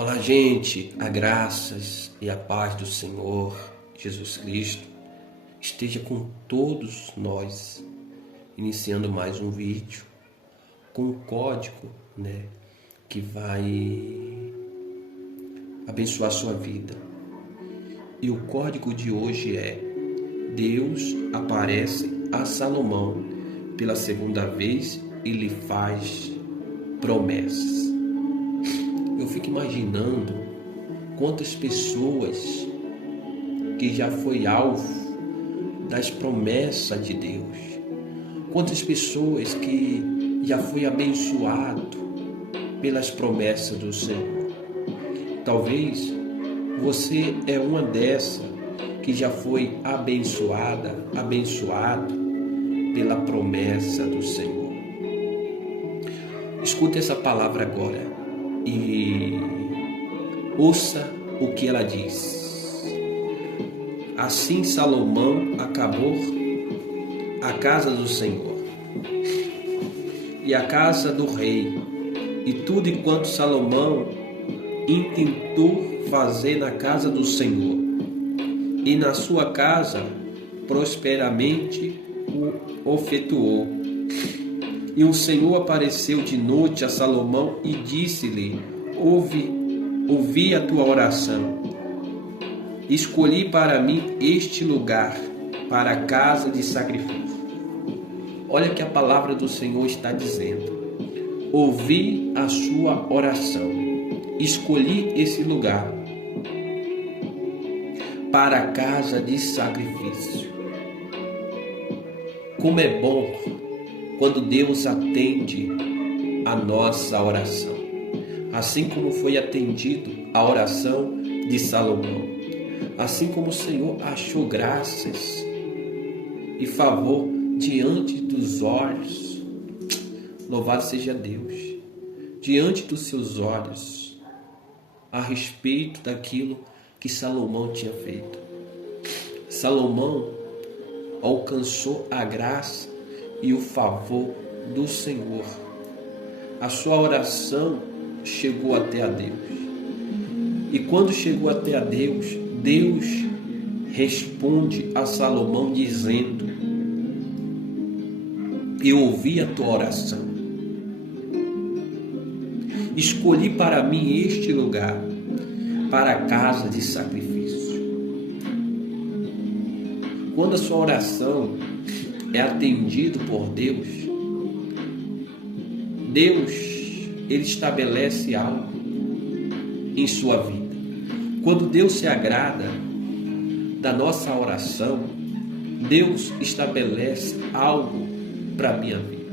Olá, gente, a graças e a paz do Senhor Jesus Cristo esteja com todos nós, iniciando mais um vídeo com um código, que vai abençoar a sua vida. E o código de hoje é: Deus aparece a Salomão pela segunda vez e lhe faz promessas. Eu fico imaginando quantas pessoas que já foi alvo das promessas de Deus, quantas pessoas que já foi abençoado pelas promessas do Senhor. Talvez você é uma dessas que já foi abençoado pela promessa do Senhor. Escute essa palavra agora e ouça o que ela diz. Assim Salomão acabou a casa do Senhor e a casa do rei, e tudo enquanto Salomão intentou fazer na casa do Senhor, e na sua casa prosperamente o efetuou. E o Senhor apareceu de noite a Salomão e disse-lhe: ouvi a tua oração. Escolhi para mim este lugar, para a casa de sacrifício. Olha o que a palavra do Senhor está dizendo. Ouvi a sua oração. Escolhi esse lugar para a casa de sacrifício. Como é bom quando Deus atende a nossa oração, assim como foi atendido a oração de Salomão, assim como o Senhor achou graças e favor diante dos olhos, louvado seja Deus, diante dos seus olhos, a respeito daquilo que Salomão tinha feito. Salomão alcançou a graça e o favor do Senhor. A sua oração chegou até a Deus. E quando chegou até a Deus, Deus responde a Salomão dizendo: eu ouvi a tua oração. Escolhi para mim este lugar, para a casa de sacrifício. Quando a sua oração é atendido por Deus, Ele estabelece algo em sua vida. Quando Deus se agrada da nossa oração, Deus estabelece algo para a minha vida.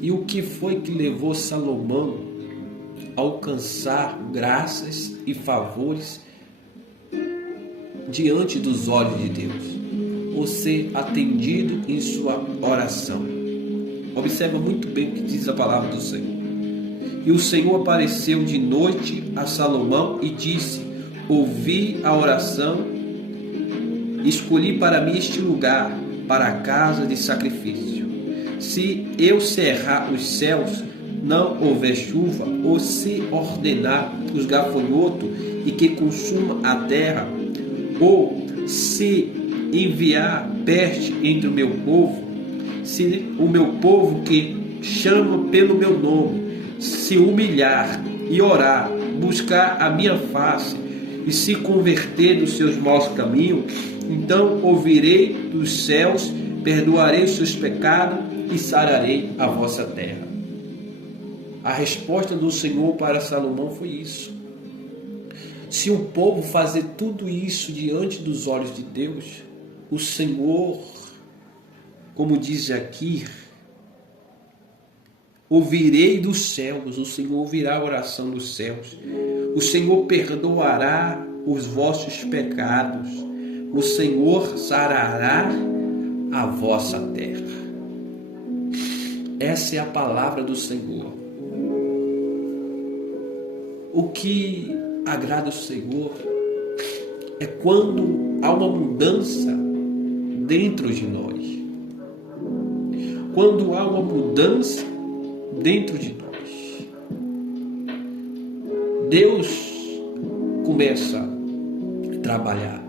E o que foi que levou Salomão a alcançar graças e favores diante dos olhos de Deus? Ou ser atendido em sua oração. Observa muito bem o que diz a palavra do Senhor. E o Senhor apareceu de noite a Salomão e disse: ouvi a oração, escolhi para mim este lugar, para a casa de sacrifício. Se eu cerrar os céus, não houver chuva, ou se ordenar os gafanhotos e que consuma a terra, ou se enviar peste entre o meu povo, se o meu povo que chama pelo meu nome se humilhar e orar, buscar a minha face e se converter dos seus maus caminhos, então ouvirei dos céus, perdoarei os seus pecados e sararei a vossa terra. A resposta do Senhor para Salomão foi isso. Se o povo fazer tudo isso diante dos olhos de Deus, o Senhor, como diz aqui, ouvirei dos céus, o Senhor ouvirá a oração dos céus, o Senhor perdoará os vossos pecados, o Senhor sarará a vossa terra. Essa é a palavra do Senhor. O que agrada o Senhor é quando há uma mudança dentro de nós. Quando há uma mudança dentro de nós. Deus começa a trabalhar.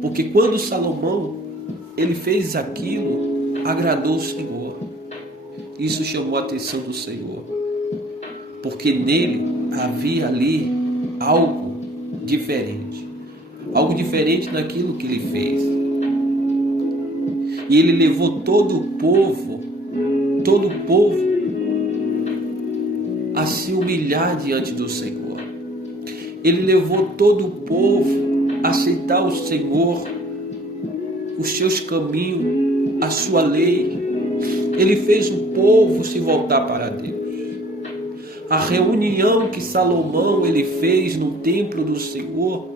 Porque quando Salomão ele fez aquilo, agradou o Senhor. Isso chamou a atenção do Senhor. Porque nele havia ali algo diferente. Algo diferente naquilo que ele fez. E ele levou todo o povo a se humilhar diante do Senhor. Ele levou todo o povo a aceitar o Senhor, os seus caminhos, a sua lei. Ele fez o povo se voltar para Deus. A reunião que Salomão ele fez no templo do Senhor,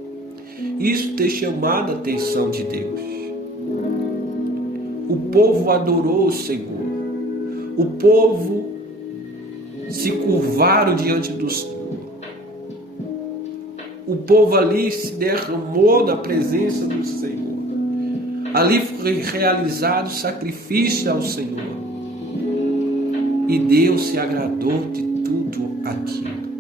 isso tem chamado a atenção de Deus. O povo adorou o Senhor. O povo se curvaram diante do Senhor. O povo ali se derramou na presença do Senhor. Ali foi realizado sacrifício ao Senhor. E Deus se agradou de tudo aquilo.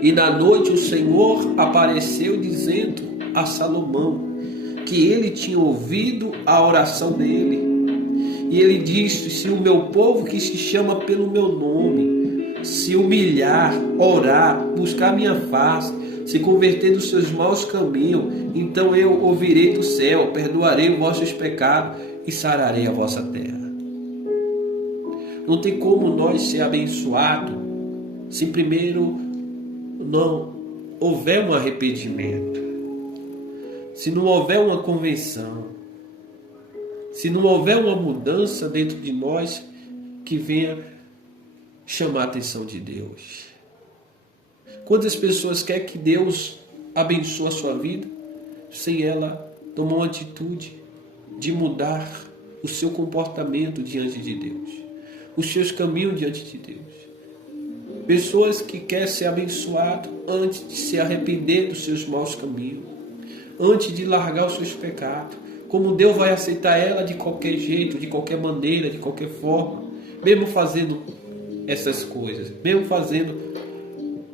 E na noite o Senhor apareceu dizendo a Salomão que ele tinha ouvido a oração dele. E ele disse: se o meu povo que se chama pelo meu nome se humilhar, orar, buscar minha face, se converter dos seus maus caminhos, então eu ouvirei do céu, perdoarei os vossos pecados e sararei a vossa terra. Não tem como nós ser abençoados se primeiro não houver um arrependimento, se não houver uma conversão, se não houver uma mudança dentro de nós que venha chamar a atenção de Deus. Quantas pessoas querem que Deus abençoe a sua vida sem ela tomar uma atitude de mudar o seu comportamento diante de Deus, os seus caminhos diante de Deus? Pessoas que querem ser abençoadas antes de se arrepender dos seus maus caminhos, antes de largar os seus pecados. Como Deus vai aceitar ela de qualquer jeito, de qualquer maneira, de qualquer forma, mesmo fazendo essas coisas, mesmo fazendo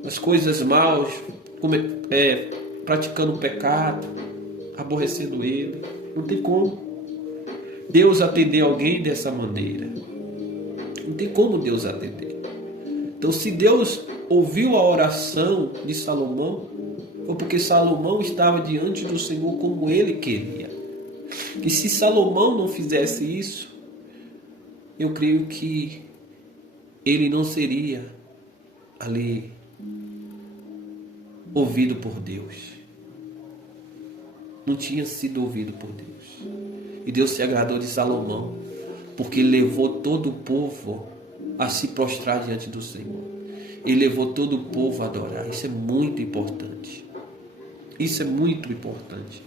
as coisas maus, praticando o pecado, aborrecendo ele. Não tem como Deus atender alguém dessa maneira. Não tem como Deus atender. Então, se Deus ouviu a oração de Salomão, foi porque Salomão estava diante do Senhor como ele queria. E se Salomão não fizesse isso, eu creio que ele não seria ali ouvido por Deus. Não tinha sido ouvido por Deus. E Deus se agradou de Salomão, porque ele levou todo o povo a se prostrar diante do Senhor. Ele levou todo o povo a adorar. Isso é muito importante. Isso é muito importante.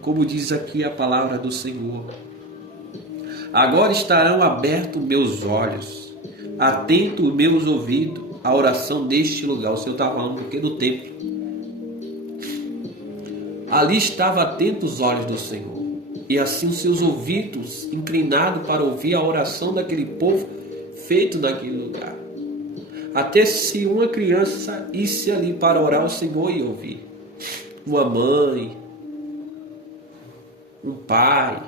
Como diz aqui a palavra do Senhor: agora estarão abertos meus olhos, atentos meus ouvidos à oração deste lugar. O Senhor está falando porque do templo. Ali estavam atentos os olhos do Senhor, e assim os seus ouvidos inclinados para ouvir a oração daquele povo feito naquele lugar. Até se uma criança isse ali para orar ao Senhor e ouvir, uma mãe, um pai,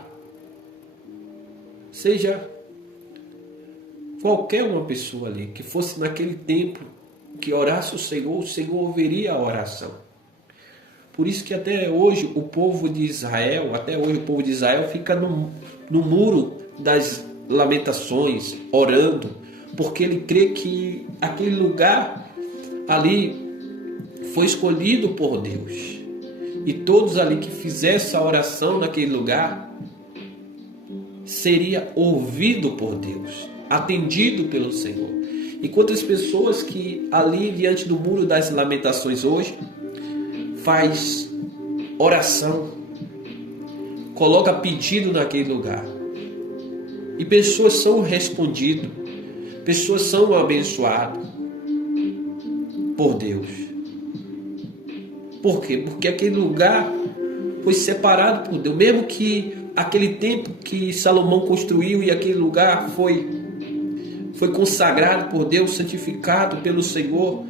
seja qualquer uma pessoa ali que fosse naquele templo, que orasse o Senhor ouviria a oração. Por isso que até hoje o povo de Israel, fica no muro das lamentações, orando, porque ele crê que aquele lugar ali foi escolhido por Deus. E todos ali que fizessem a oração naquele lugar seria ouvido por Deus, atendido pelo Senhor. E quantas pessoas que ali diante do muro das lamentações hoje faz oração, coloca pedido naquele lugar, e pessoas são respondidas, pessoas são abençoadas por Deus. Por quê? Porque aquele lugar foi separado por Deus. Mesmo que aquele templo que Salomão construiu e aquele lugar foi consagrado por Deus, santificado pelo Senhor,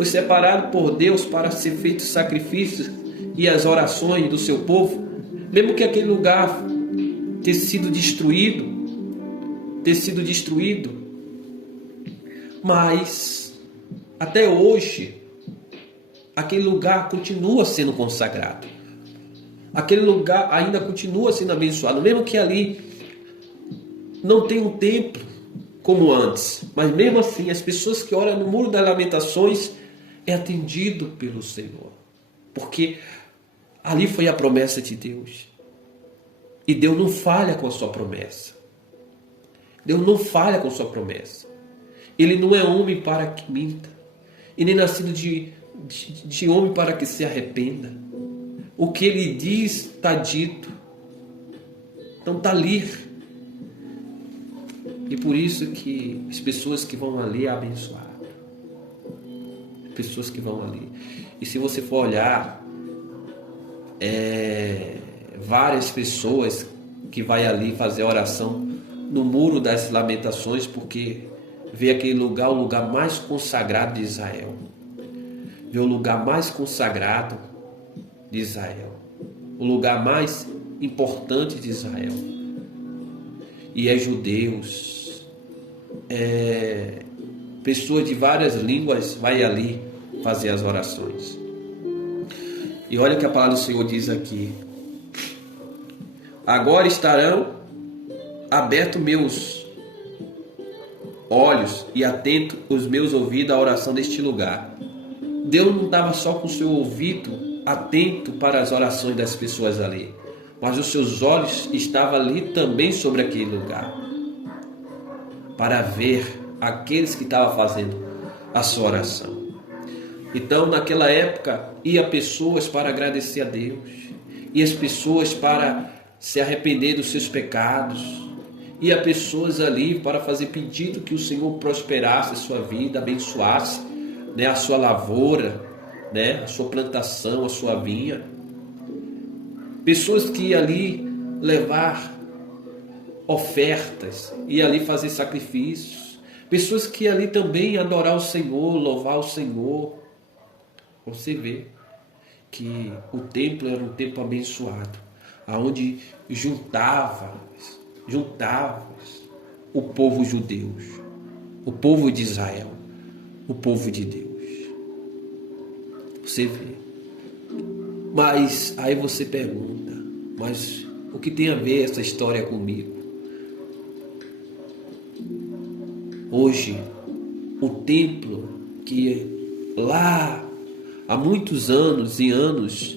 foi separado por Deus para ser feito sacrifícios e as orações do seu povo, mesmo que aquele lugar ter sido destruído, mas até hoje aquele lugar continua sendo consagrado, aquele lugar ainda continua sendo abençoado, mesmo que ali não tenha um templo como antes, mas mesmo assim as pessoas que oram no Muro das Lamentações é atendido pelo Senhor, porque ali foi a promessa de Deus, e Deus não falha com a sua promessa. Deus não falha com a sua promessa. Ele não é homem para que minta, e nem nascido de homem para que se arrependa. O que ele diz está dito, então está ali. E por isso que as pessoas que vão ali é abençoado. Pessoas que vão ali. E se você for olhar, várias pessoas que vai ali fazer oração no Muro das Lamentações, porque vê aquele lugar, o lugar mais consagrado de Israel. Vê o lugar mais consagrado de Israel. O lugar mais importante de Israel. E é judeus, pessoas de várias línguas vai ali fazer as orações. E olha o que a palavra do Senhor diz aqui: agora estarão abertos meus olhos e atentos os meus ouvidos à oração deste lugar. Deus não estava só com o seu ouvido atento para as orações das pessoas ali, mas os seus olhos estavam ali também sobre aquele lugar, para ver aqueles que estavam fazendo a sua oração. Então, naquela época, ia pessoas para agradecer a Deus, ia as pessoas para se arrepender dos seus pecados, ia pessoas ali para fazer pedido que o Senhor prosperasse a sua vida, abençoasse, né, a sua lavoura, né, a sua plantação, a sua vinha. Pessoas que iam ali levar ofertas, iam ali fazer sacrifícios. Pessoas que iam ali também adorar o Senhor, louvar o Senhor. Você vê que o templo era um templo abençoado, aonde juntava o povo judeu, o povo de Israel, o povo de Deus. Você vê. Mas aí você pergunta, mas o que tem a ver essa história comigo? Hoje, o templo que lá há muitos anos e anos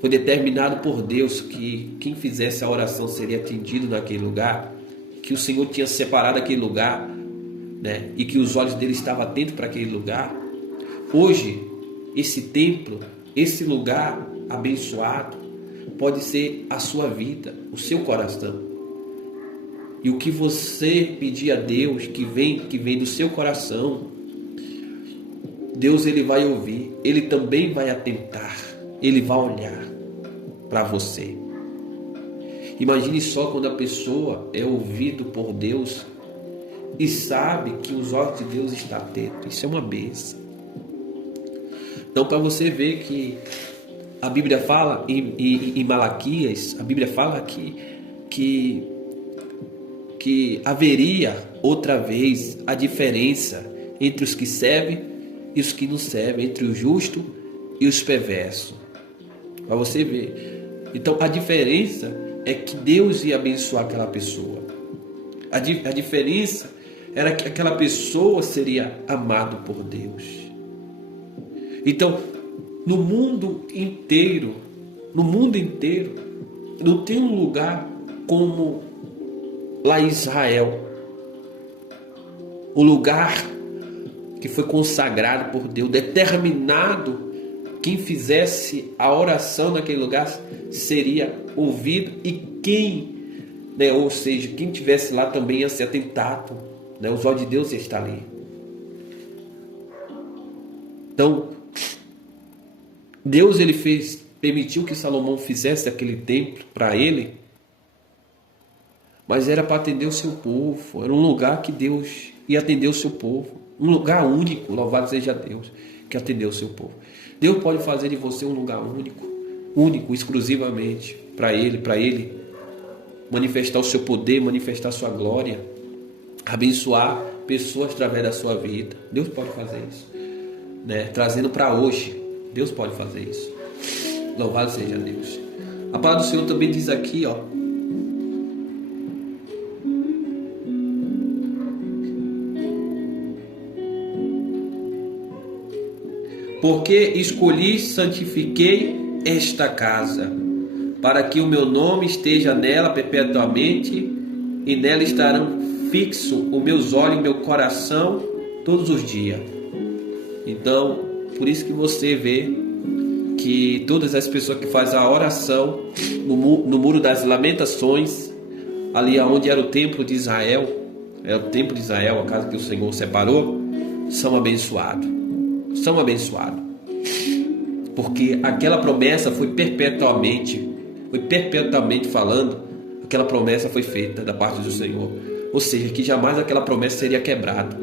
foi determinado por Deus que quem fizesse a oração seria atendido naquele lugar, que o Senhor tinha separado aquele lugar, né, e que os olhos dele estavam atentos para aquele lugar. Hoje, esse templo, esse lugar abençoado, pode ser a sua vida, o seu coração. E o que você pedir a Deus, que vem do seu coração, Deus ele vai ouvir, ele também vai atentar, ele vai olhar para você. Imagine só quando a pessoa é ouvida por Deus e sabe que os olhos de Deus estão atentos. Isso é uma bênção. Então, para você ver que a Bíblia fala em Malaquias, a Bíblia fala que haveria outra vez a diferença entre os que servem e os que não servem, entre o justo e os perversos. Para você ver. Então, a diferença é que Deus ia abençoar aquela pessoa. A diferença era que aquela pessoa seria amada por Deus. Então, no mundo inteiro, não tem um lugar como lá em Israel. O lugar que foi consagrado por Deus, determinado, quem fizesse a oração naquele lugar seria ouvido, e quem, né, ou seja, quem tivesse lá também ia ser atentado, né, os olhos de Deus ia estar ali. Então, Deus ele permitiu que Salomão fizesse aquele templo para ele, mas era para atender o seu povo. Era um lugar que Deus ia atender o seu povo, um lugar único, louvado seja Deus, que atendeu o seu povo. Deus pode fazer de você um lugar único, exclusivamente para Ele manifestar o seu poder, manifestar a sua glória, abençoar pessoas através da sua vida. Deus pode fazer isso, né? Trazendo para hoje, Deus pode fazer isso. Louvado seja Deus. A palavra do Senhor também diz aqui, ó, porque escolhi e santifiquei esta casa, para que o meu nome esteja nela perpetuamente, e nela estarão fixos os meus olhos e meu coração todos os dias. Então, por isso que você vê que todas as pessoas que fazem a oração no Muro das Lamentações, ali onde era o templo de Israel, a casa que o Senhor separou, são abençoados. Porque aquela promessa foi perpetuamente falando, aquela promessa foi feita da parte do Senhor. Ou seja, que jamais aquela promessa seria quebrada.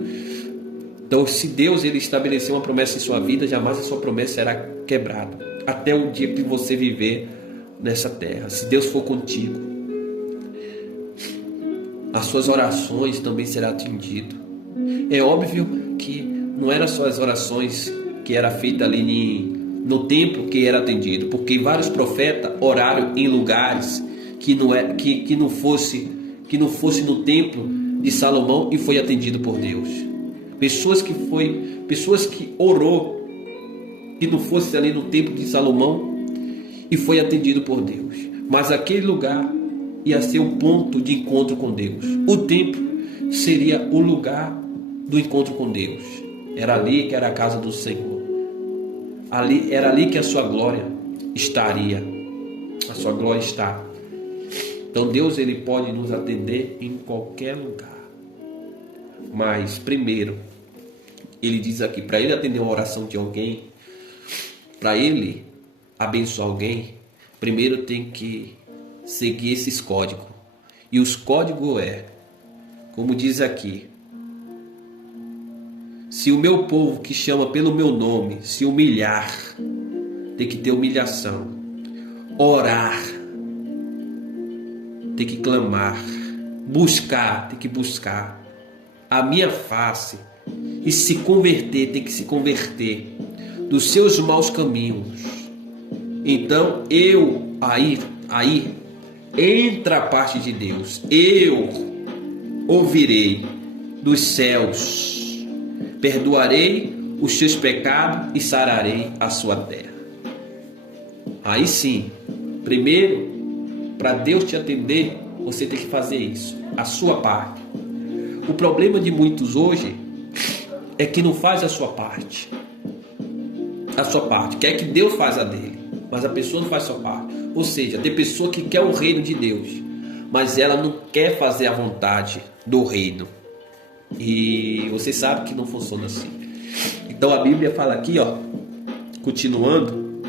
Então, se Deus ele estabeleceu uma promessa em sua vida, jamais a sua promessa será quebrada. Até o dia que você viver nessa terra. Se Deus for contigo, as suas orações também serão atendidas. É óbvio que não eram só as orações que era feita ali no templo que era atendido, porque vários profetas oraram em lugares que não fosse no templo de Salomão e foi atendido por Deus. Pessoas que orou que não fosse ali no templo de Salomão e foi atendido por Deus. Mas aquele lugar ia ser o ponto de encontro com Deus. O templo seria o lugar do encontro com Deus. Era ali que era a casa do Senhor. Era ali que a sua glória estaria. A sua glória está. Então Deus ele pode nos atender em qualquer lugar. Mas primeiro, ele diz aqui, para ele atender uma oração de alguém, para ele abençoar alguém, primeiro tem que seguir esses códigos. E os códigos como diz aqui, se o meu povo que chama pelo meu nome se humilhar, tem que ter humilhação. Orar, tem que clamar. Buscar, tem que buscar a minha face. E se converter, tem que se converter dos seus maus caminhos. Então aí entra a parte de Deus. Eu ouvirei dos céus, perdoarei os seus pecados e sararei a sua terra. Aí sim, primeiro, para Deus te atender, você tem que fazer isso, a sua parte. O problema de muitos hoje é que não faz a sua parte. Quer que Deus faça a dele, mas a pessoa não faz a sua parte. Ou seja, tem pessoa que quer o reino de Deus, mas ela não quer fazer a vontade do reino. E você sabe que não funciona assim. Então a Bíblia fala aqui, ó, continuando,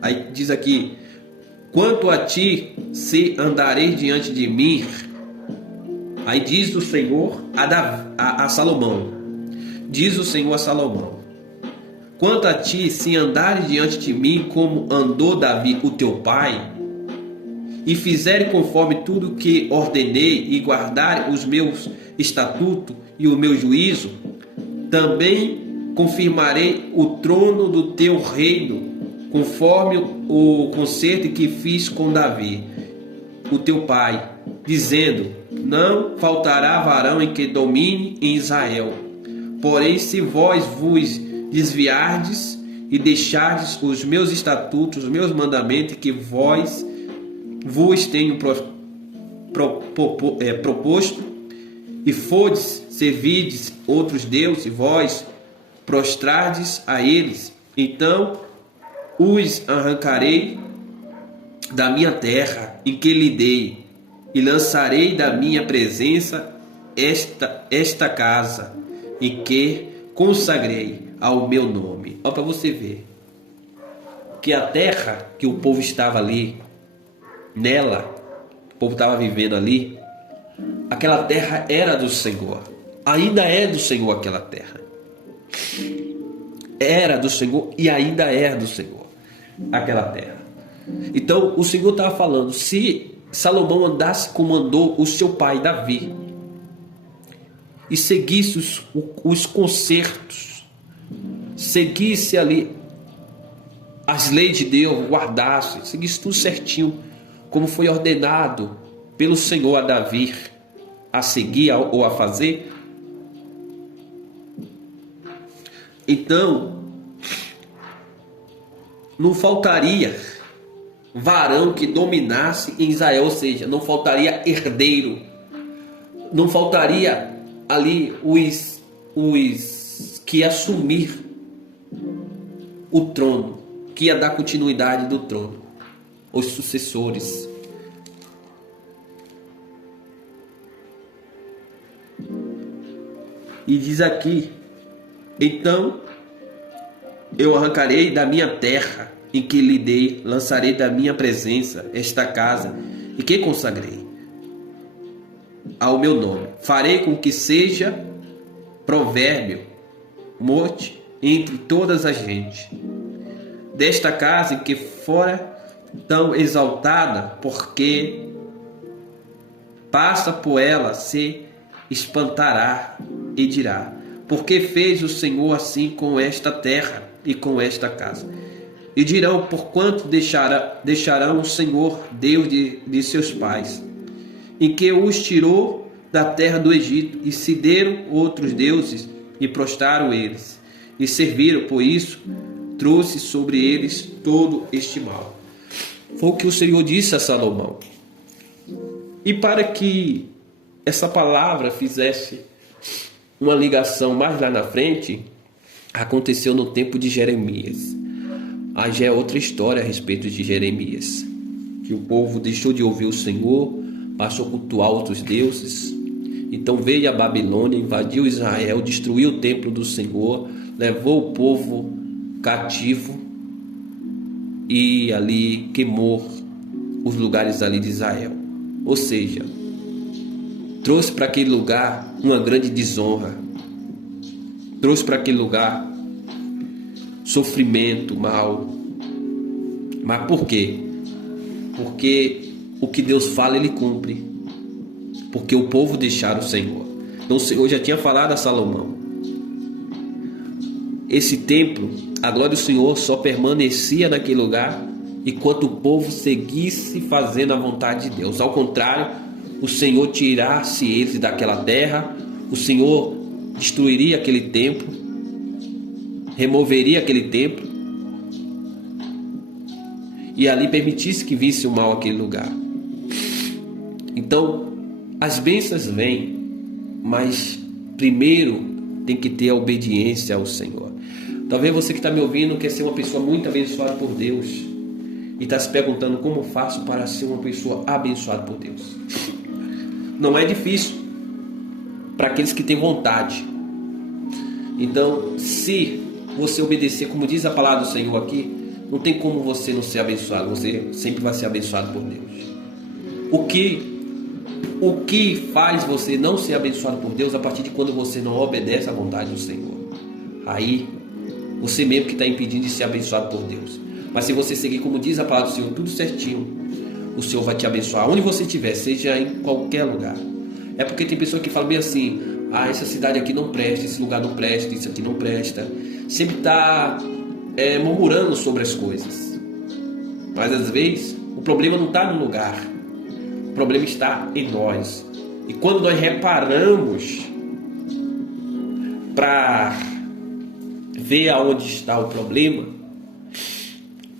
aí diz aqui: quanto a ti, se andareis diante de mim, aí diz o Senhor a Salomão, diz o Senhor a Salomão: quanto a ti, se andares diante de mim como andou Davi o teu pai, e fizerem conforme tudo que ordenei, e guardarem os meus estatutos e o meu juízo, também confirmarei o trono do teu reino, conforme o concerto que fiz com Davi, o teu pai, dizendo: não faltará varão em que domine em Israel. Porém, se vós vos desviardes e deixardes os meus estatutos, os meus mandamentos que vos tenho proposto, e fordes servirdes outros deuses, e vós prostrardes a eles, então os arrancarei da minha terra em que lhe dei, e lançarei da minha presença esta casa em que consagrei ao meu nome. Olha para você ver que a terra que o povo estava ali, nela, o povo estava vivendo ali, aquela terra era do Senhor. Ainda é do Senhor aquela terra. Era do Senhor e ainda é do Senhor aquela terra. Então o Senhor estava falando, se Salomão andasse como andou o seu pai Davi e seguisse os concertos, seguisse ali as leis de Deus, guardasse, seguisse tudo certinho, como foi ordenado pelo Senhor a Davi a seguir ou a fazer, então não faltaria varão que dominasse em Israel, ou seja, não faltaria herdeiro, não faltaria ali os que ia assumir o trono, que ia dar continuidade do trono, os sucessores. E diz aqui, então eu arrancarei da minha terra em que lhe dei, lançarei da minha presença esta casa e que consagrei ao meu nome. Farei com que seja provérbio, mote entre todas as gentes. Desta casa em que fora tão exaltada, porque passa por ela, se espantará e dirá: porque fez o Senhor assim com esta terra e com esta casa? E dirão: porquanto deixarão o Senhor, Deus de seus pais, em que os tirou da terra do Egito, e se deram outros deuses, e prostraram eles, e serviram, por isso trouxe sobre eles todo este mal. Foi o que o Senhor disse a Salomão. E para que essa palavra fizesse uma ligação mais lá na frente, aconteceu no tempo de Jeremias. Aí já é outra história a respeito de Jeremias, que o povo deixou de ouvir o Senhor, passou a cultuar outros deuses. Então veio a Babilônia, invadiu Israel, destruiu o templo do Senhor, levou o povo cativo e ali queimou os lugares ali de Israel. Ou seja, trouxe para aquele lugar uma grande desonra, trouxe para aquele lugar sofrimento, mal. Mas por quê? Porque o que Deus fala, Ele cumpre. Porque o povo deixaram o Senhor. Então o Senhor já tinha falado a Salomão. Esse templo, a glória do Senhor só permanecia naquele lugar enquanto o povo seguisse fazendo a vontade de Deus. Ao contrário, o Senhor tirasse eles daquela terra, o Senhor destruiria aquele templo, removeria aquele templo e ali permitisse que visse o mal àquele lugar. Então, as bênçãos vêm, mas primeiro tem que ter a obediência ao Senhor. Talvez você que está me ouvindo quer ser uma pessoa muito abençoada por Deus e está se perguntando: como faço para ser uma pessoa abençoada por Deus? Não é difícil para aqueles que têm vontade. Então, se você obedecer, como diz a palavra do Senhor aqui, não tem como você não ser abençoado. Você sempre vai ser abençoado por Deus. O que faz você não ser abençoado por Deus a partir de quando você não obedece à vontade do Senhor? Aí você mesmo que está impedindo de ser abençoado por Deus. Mas se você seguir como diz a palavra do Senhor, tudo certinho, o Senhor vai te abençoar onde você estiver, seja em qualquer lugar. É porque tem pessoa que fala bem assim: ah, essa cidade aqui não presta, esse lugar não presta, isso aqui não presta. Sempre está murmurando sobre as coisas. Mas às vezes o problema não está no lugar, o problema está em nós. E quando nós reparamos para ver aonde está o problema,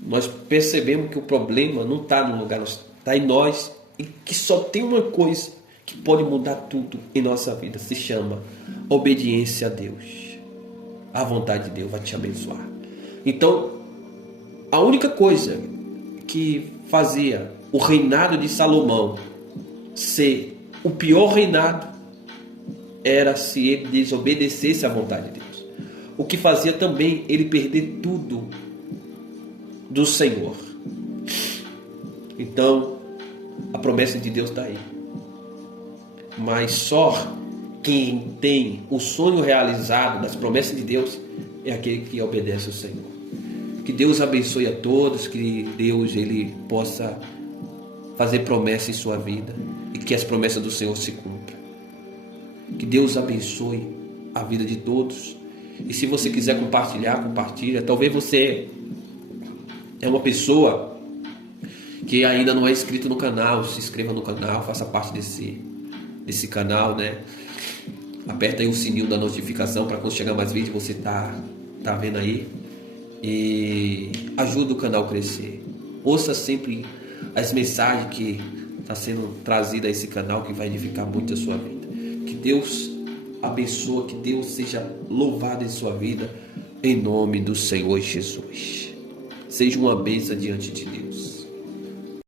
nós percebemos que o problema não está no lugar, está em nós, e que só tem uma coisa que pode mudar tudo em nossa vida, se chama obediência a Deus. A vontade de Deus vai te abençoar. Então, a única coisa que fazia o reinado de Salomão ser o pior reinado era se ele desobedecesse à vontade de Deus. O que fazia também ele perder tudo do Senhor. Então, A promessa de Deus está aí. Mas só quem tem o sonho realizado das promessas de Deus é aquele que obedece ao Senhor. Que Deus abençoe a todos, que Deus ele possa fazer promessa em sua vida e que as promessas do Senhor se cumpram. Que Deus abençoe a vida de todos. E se você quiser compartilhar, compartilha. Talvez você é uma pessoa que ainda não é inscrito no canal. Se inscreva no canal, faça parte desse canal, né? Aperta aí o sininho da notificação para quando chegar mais vídeo você tá vendo aí. E ajuda o canal a crescer. Ouça sempre as mensagens que está sendo trazidas a esse canal, que vai edificar muito a sua vida. Que Deus abençoe, que Deus seja louvado em sua vida, em nome do Senhor Jesus. Seja uma bênção diante de Deus.